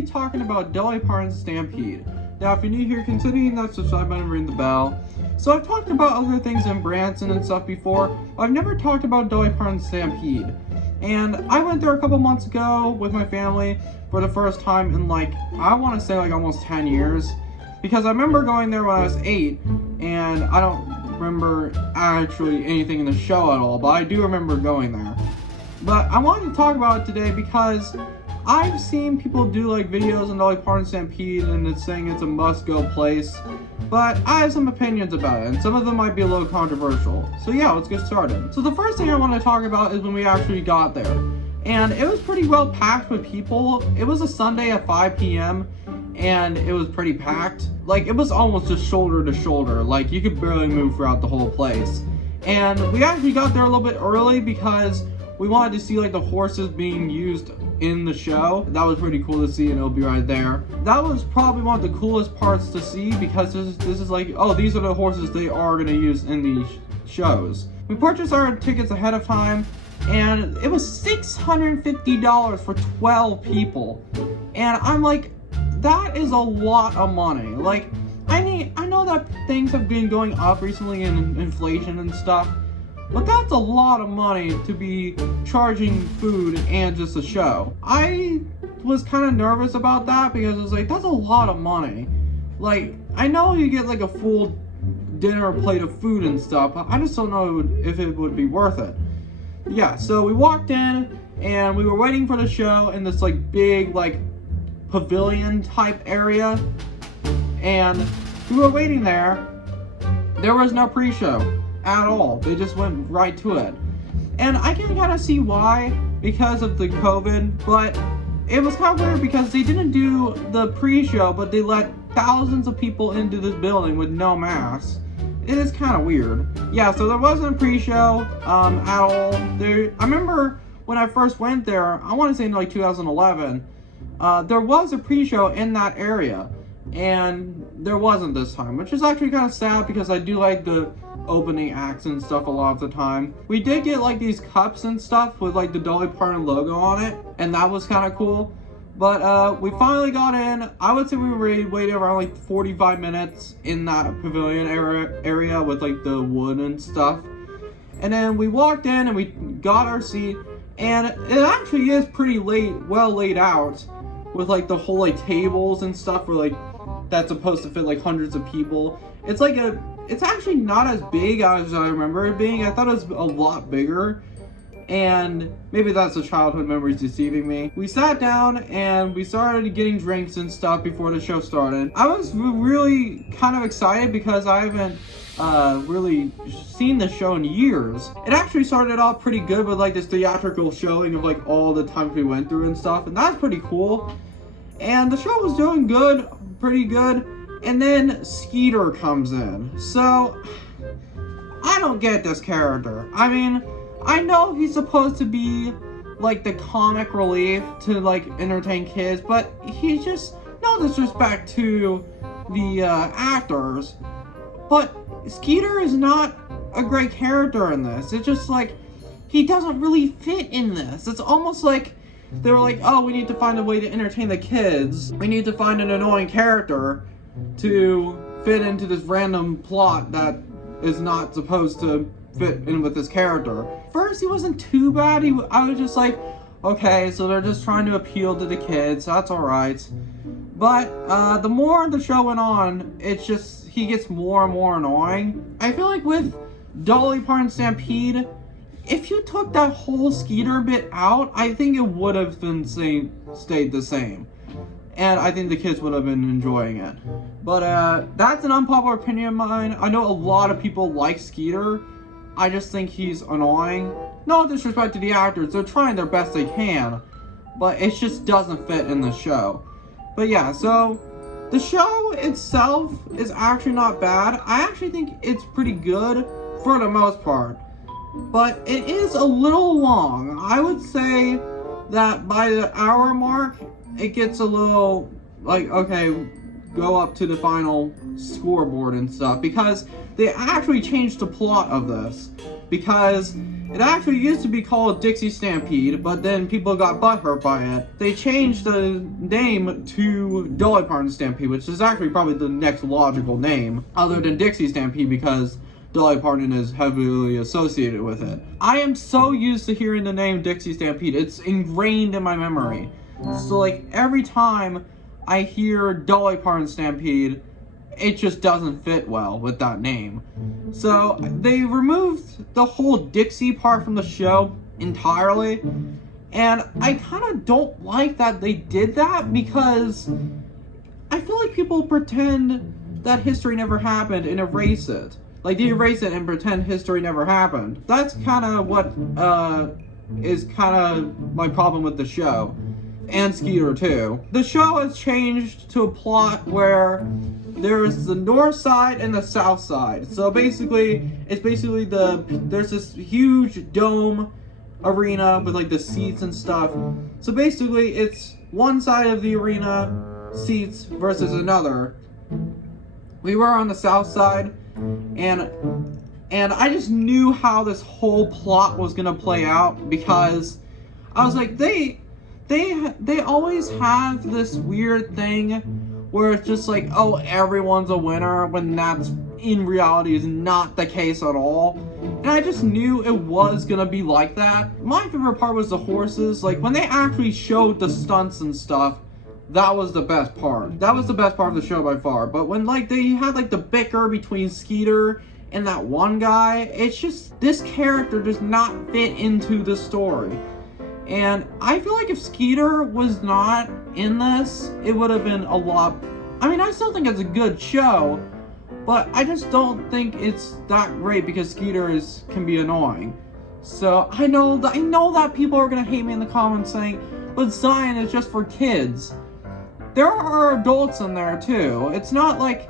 be talking about Dolly Partons Stampede. Now, if you're new here, consider hitting that subscribe button and ring the bell. So I've talked about other things in Branson and stuff before, but I've never talked about Dolly Partons Stampede. And I went there a couple months ago with my family for the first time in I want to say almost 10 years. Because I remember going there when I was 8, and I don't remember actually anything in the show at all, but I do remember going there. But I wanted to talk about it today because I've seen people do videos on Dolly Partons Stampede and it's saying it's a must-go place, but I have some opinions about it, and some of them might be a little controversial. So yeah, let's get started. So the first thing I want to talk about is when we actually got there. And it was pretty well packed with people. It was a Sunday at 5 p.m. and it was pretty packed. It was almost just shoulder to shoulder. You could barely move throughout the whole place. And we actually got there a little bit early because we wanted to see the horses being used in the show. That was pretty cool to see, and it'll be right there. That was probably one of the coolest parts to see because this is oh, these are the horses they are going to use in these shows. We purchased our tickets ahead of time, and it was $650 for 12 people. And I'm that is a lot of money. I know that things have been going up recently in inflation and stuff, but that's a lot of money to be charging food and just a show. I was kind of nervous about that because it was that's a lot of money. I know you get a full dinner plate of food and stuff, but I just don't know if it would be worth it. Yeah, so we walked in and we were waiting for the show in this big pavilion type area, and we were waiting there. There was no pre-show at all. They just went right to it, and I can kind of see why, because of the COVID, but it was kind of weird because they didn't do the pre-show, but they let thousands of people into this building with no masks. It is kind of weird. Yeah, so there wasn't a pre-show at all. I remember when I first went there, I want to say in 2011, there was a pre-show in that area, and there wasn't this time, which is actually kind of sad because I do like the opening acts and stuff a lot of the time. We did get these cups and stuff with the Dolly Parton logo on it, and that was kind of cool. But we finally got in. I would say we waited around 45 minutes in that pavilion area with the wood and stuff. And then we walked in and we got our seat, and it actually is pretty well laid out with the whole tables and stuff where that's supposed to fit hundreds of people. It's actually not as big as I remember it being. I thought it was a lot bigger, and maybe that's the childhood memories deceiving me. We sat down and we started getting drinks and stuff before the show started. I was really kind of excited because I haven't really seen the show in years. It actually started off pretty good with this theatrical showing of all the times we went through and stuff, and that's pretty cool. And the show was doing good, pretty good, and then Skeeter comes in. So I don't get this character. I mean, I know he's supposed to be the comic relief to entertain kids, but he's just, no disrespect to the actors, but Skeeter is not a great character in this. It's just he doesn't really fit in this. It's almost they were oh, we need to find a way to entertain the kids. We need to find an annoying character to fit into this random plot that is not supposed to fit in with this character. First, he wasn't too bad. I was just okay, so they're just trying to appeal to the kids. That's alright. But the more the show went on, it's just, he gets more and more annoying. I feel with Dolly Partons Stampede, if you took that whole Skeeter bit out, I think it would have stayed the same. And I think the kids would have been enjoying it. But that's an unpopular opinion of mine. I know a lot of people like Skeeter. I just think he's annoying. No disrespect to the actors, they're trying their best they can, but it just doesn't fit in the show. But yeah, so the show itself is actually not bad. I actually think it's pretty good for the most part, but it is a little long. I would say that by the hour mark, it gets a little okay, go up to the final scoreboard and stuff, because they actually changed the plot of this, because It actually used to be called Dixie Stampede, but then people got butthurt by it. They changed the name to Dolly Partons Stampede, which is actually probably the next logical name, other than Dixie Stampede, because Dolly Parton is heavily associated with it. I am so used to hearing the name Dixie Stampede. It's ingrained in my memory. So like every time I hear Dolly Parton Stampede, it just doesn't fit well with that name. So they removed the whole Dixie part from the show entirely, and I kind of don't like that they did that, because I feel like people pretend that history never happened and erase it. Like, they erase it and pretend history never happened. That's kind of what is kind of my problem with the show. And Skeeter, too. The show has changed to a plot where there's the north side and the south side. So basically, it's basically there's this huge dome arena with like the seats and stuff. So basically, it's one side of the arena, seats, versus another. We were on the south side, and I just knew how this whole plot was gonna play out, because I was like, they always have this weird thing where it's just like, oh, everyone's a winner, when that's in reality is not the case at all. And I just knew it was gonna be like that. My favorite part was the horses. Like, when they actually showed the stunts and stuff, that was the best part. That was the best part of the show by far. But when like they had like the bicker between Skeeter and that one guy, it's just, this character does not fit into the story. And I feel like if Skeeter was not in this, it would have been a lot... I mean, I still think it's a good show, but I just don't think it's that great, because Skeeter can be annoying. So I know that people are gonna hate me in the comments saying, but Zion is just for kids. There are adults in there too. It's not like,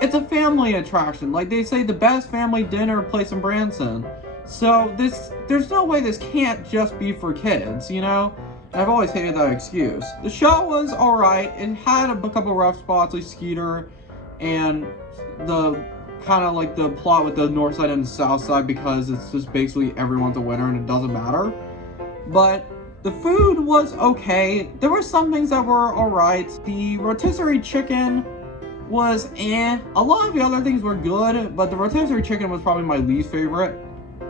it's a family attraction. Like they say, the best family dinner place in Branson. So there's no way this can't just be for kids, you know? And I've always hated that excuse. The show was alright. It had a couple rough spots like Skeeter and the kind of like the plot with the north side and the south side, because it's just basically everyone's a winner and it doesn't matter. But the food was okay. There were some things that were alright. The rotisserie chicken was eh. A lot of the other things were good, but the rotisserie chicken was probably my least favorite,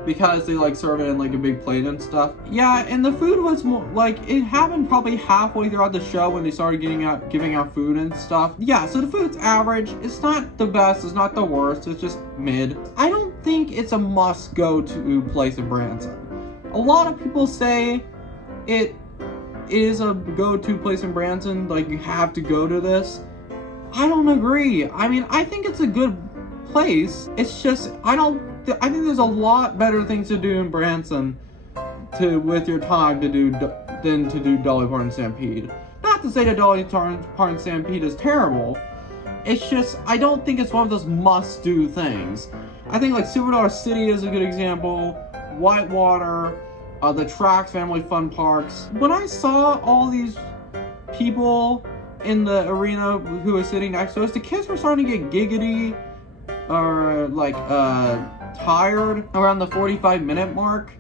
because they like serve it in like a big plate and stuff. Yeah, and the food was more like, it happened probably halfway throughout the show when they started giving out food and stuff. Yeah, so the food's average. It's not the best, it's not the worst, it's just mid. I don't think it's a must go to place in Branson. A lot of people say it is a go-to place in Branson, like you have to go to this. I don't agree. I mean, I think it's a good place. It's just, I think there's a lot better things to do in Branson with your time than to do Dolly Parton Stampede. Not to say that Dolly Parton Stampede is terrible. It's just, I don't think it's one of those must-do things. I think like Silver City is a good example, Whitewater, the Tracks Family Fun Parks. When I saw all these people in the arena who was sitting next to us, the kids were starting to get giggity, or like tired around the 45-minute mark,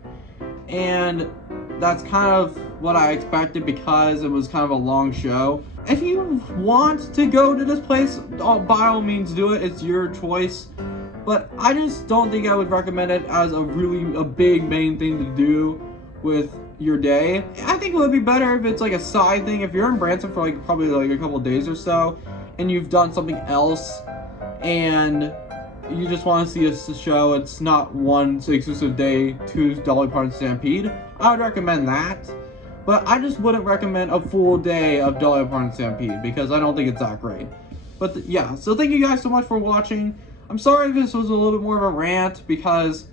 and that's kind of what I expected, because it was kind of a long show. If you want to go to this place, by all means do it. It's your choice, but I just don't think I would recommend it as a big main thing to do with your day. I think it would be better if it's like a side thing. If you're in Branson for like probably like a couple days or so, and you've done something else, and you just want to see a show, it's not one exclusive day to Dolly Parton Stampede, I would recommend that. But I just wouldn't recommend a full day of Dolly Parton Stampede, because I don't think it's that great. But yeah, so thank you guys so much for watching. I'm sorry if this was a little bit more of a rant, because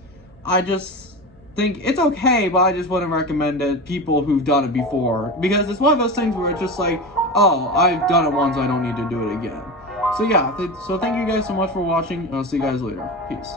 I just think it's okay, but I just wouldn't recommend it people who've done it before, because it's one of those things where it's just like, oh, I've done it once, I don't need to do it again. So yeah, so thank you guys so much for watching, and I'll see you guys later. Peace.